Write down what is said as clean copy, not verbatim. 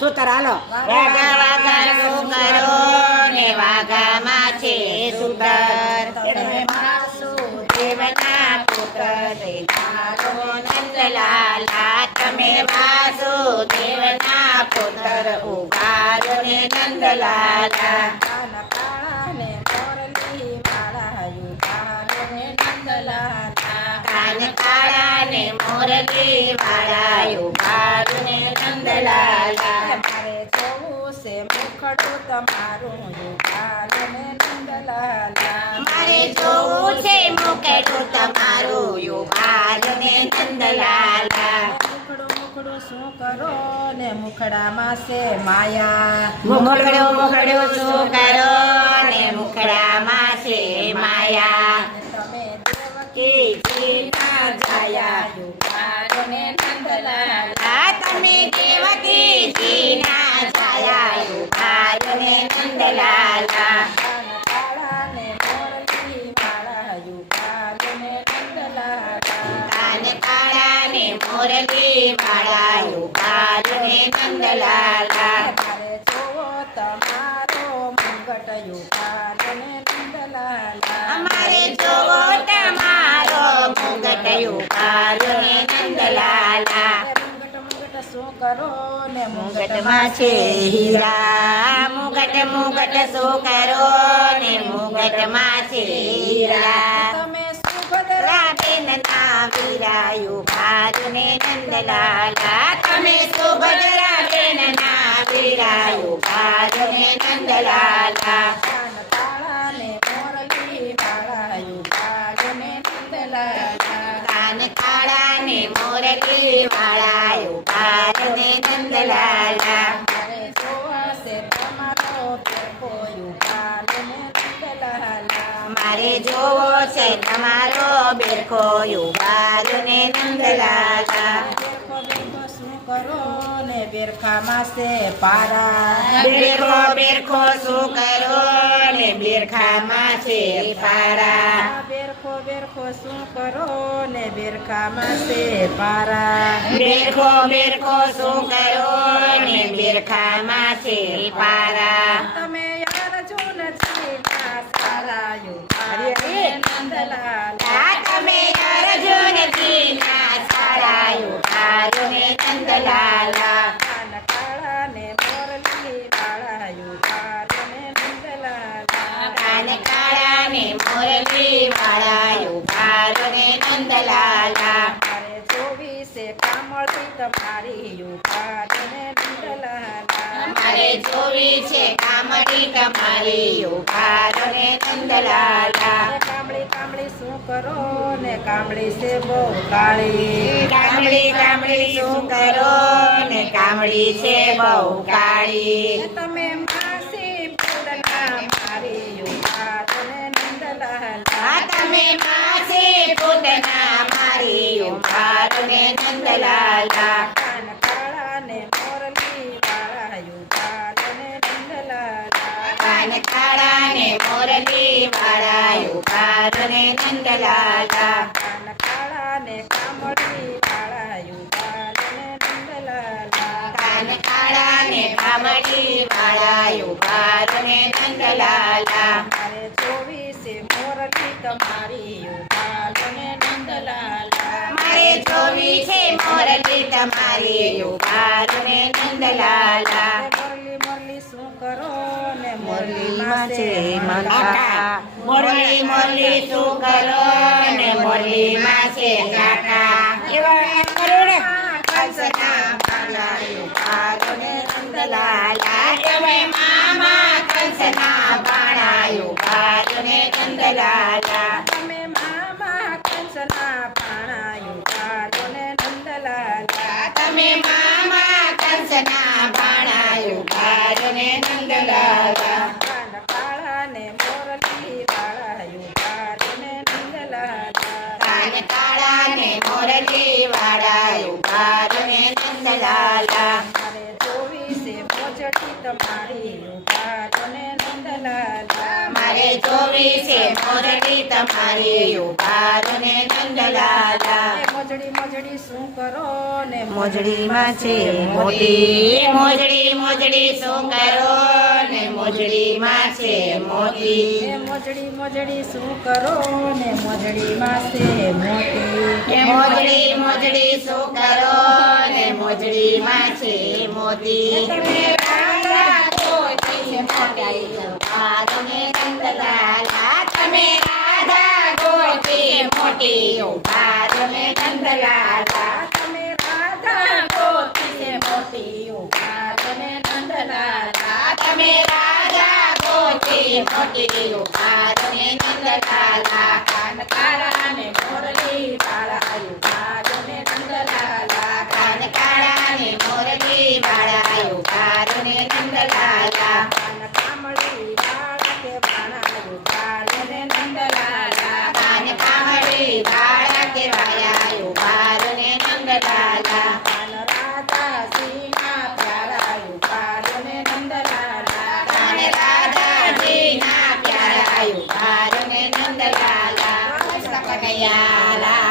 સૂતર હાલો. વાઘા વાઘા શું કરો ને વાઘામાં છે સૂતર. તમે વાસુદેવના પુત્ર તારો નંદલાલા. તમે વાસુદેવના પુત્ર ઉગારો ને નંદલાલા. કાન કાળા ને મોરલી વાળા યુગારો ને નંદલાલા. મારે જોવું છે મુખડું તમારું યુગારો ને નંદલાલા. મારે જોવું છે મુકેટું તમારું યુગારો ને નંદલાલા. મુખડું શું કરો ને મુખડામાં છે માયા. મુખડું શું કરો ને મુખડામાં છે માયા. તમે દેવકીજીના જાયા યુગારો ને નંદલાલા. તમે દેવકીજીના જાયા યુગારો ને નંદલાલા. કાળા ને મોરલી વાળા યુગારો ને નંદલાલા. કાન કાળા ને મોરલી વાળા યુગારો ને નંદલાલા. મારે જોવો તમારો મુંગટ યુગારો ને નંદલાલા. અમારે જોવો તમારો મુગટ યુગારો ને નંદલાલા. મુંગટ શું કરો ને મુગટમાં છે હીરા. મુગટ શું કરો ને મુગટમાં છે હીરા. તમે સુભદ્રા રાબેન ના વીરા યુગારો ને નંદલાલા. તમે સુભદ્રાબેન ના વીરા યુગારો ને નંદલાલા. કાળા ને મોરલી વાળા યુગારો ને નંદલાલા. કાન કાળા ને મોરલી વાળા યુગારો ને નંદલાલા. મારે જોવા છે તમારો પેકો યુગારો ને નંદલાલા. મારે જોવો છે તમારો બેરખો યુગારો ને નંદલાલા. બેરખો શું કરો ને બેરખામાં છે પારા. બેરખો શું કરો ને બેરખામાં છે પારા. બેરખો શું કરો ને બેરખામાં છે પારા. બેરખો શું કરો ને બેરખામાં છે પારા. તમે અર્જુન જીના સારા યુગારો ને નંદલાલા. તમે અર્જુનજીના સારા યુગારો ને નંદલાલા. કાન કાળા ને મોરલી વાળા યુગારો ને નંદલાલા. કાન કાળા ને મોરલી વાળા યુગારો ને નંદલાલા. મારે જોવી છે કામળી તમારી યુગારો ને નંદલાલા. મારે જોવી છે કામડી તમારી યુગારો ને નંદલાલા. કામળી શું કરો ને કામળી છે બહુ કાળી. કામડી શું કરો ને કામડી છે બહુ કાળી. તમે માસી પૂરના મારી યુગારો ને નંદલાલા. તમે માસી પૂતના મારી યુગારો ને નંદલાલા. કાન કાળા ને મોરલી વાળા યુગારો ને નંદલાલા. કાન કાળા ને મોરલી વાળા યુગારો ને નંદલાલા. કાન કાળા ને કામળી વાળા યુગારો ને નંદલાલા. કાન કાળા ને કામડી વાળા યુગારો ને નંદલાલા. મારે જોવી છે મોરલી તમારી યુગારો ને નંદલાલા. મારે જોવી છે મોરલી તમારી યુગારો ને નંદલાલા. મોરલી શું કરો ને મોરલીમાં છે કાકા. મોરલી શું કરો ને મોરલીમાં છે કાકા. એવા કરોડે કંસના ભાણા યુગારો ને નંદલાલા. એવા મામા કંસના ભાણા યુગારો ને નંદલાલા. તમે મામા કંસના પાણા યુગારો ને નંદલાલા. તમે મામા કંસના ભાણા યુગારો ને નંદલાલા. કાન કાળા ને મોરલી વાળા યુગારો ને નંદલાલા. કાન કાળા ને મોરલી વાળા યુગારો ને નંદલાલા. મારે જોવી છે મોજડી તમારી યુગારો ને નંદલાલા. મારે જોવી છે મોરલી તમારી યુગારો ને નંદલાલા. મોજડી શું કરો ને મોજડીમાં છે મોતી. મોજડી મોજડી શું કરો ને મોજડીમાં છે મોતી એ મોજડી મોજડી શું કરો ને મોજડીમાં છે મોતી એ મોજડી મોજડી શું કરો ને મોજડીમાં છે મોતી તમે રાધા ગોતી મોટી ઉપાધને નંદલાલા તમે રાધા ગોતી મોટી ઉપાધને નંદલાલા તમે રાધા ગોતી મોટી ઉપાધને નંદલાલા તમે રાધા ગોતી મોટી ઉપાધને નંદલાલા કાન કાળા ને મોરલી વાળા ઉપાધને નંદલાલા કાન કાળા ને મોરલી વાળા ઉપાધને નંદલાલા કાન કામળી વાળા કે વાળા ઉપાધને નંદલાલા કાન કામળી વાળા કે વાળા ઉપાધને નંદલાલા કાન રાધા સિંહના પ્યારા ઉપાધને નંદલાલા કાન રાધાજીના પ્યારા ઉપાધને નંદલાલા કનૈયા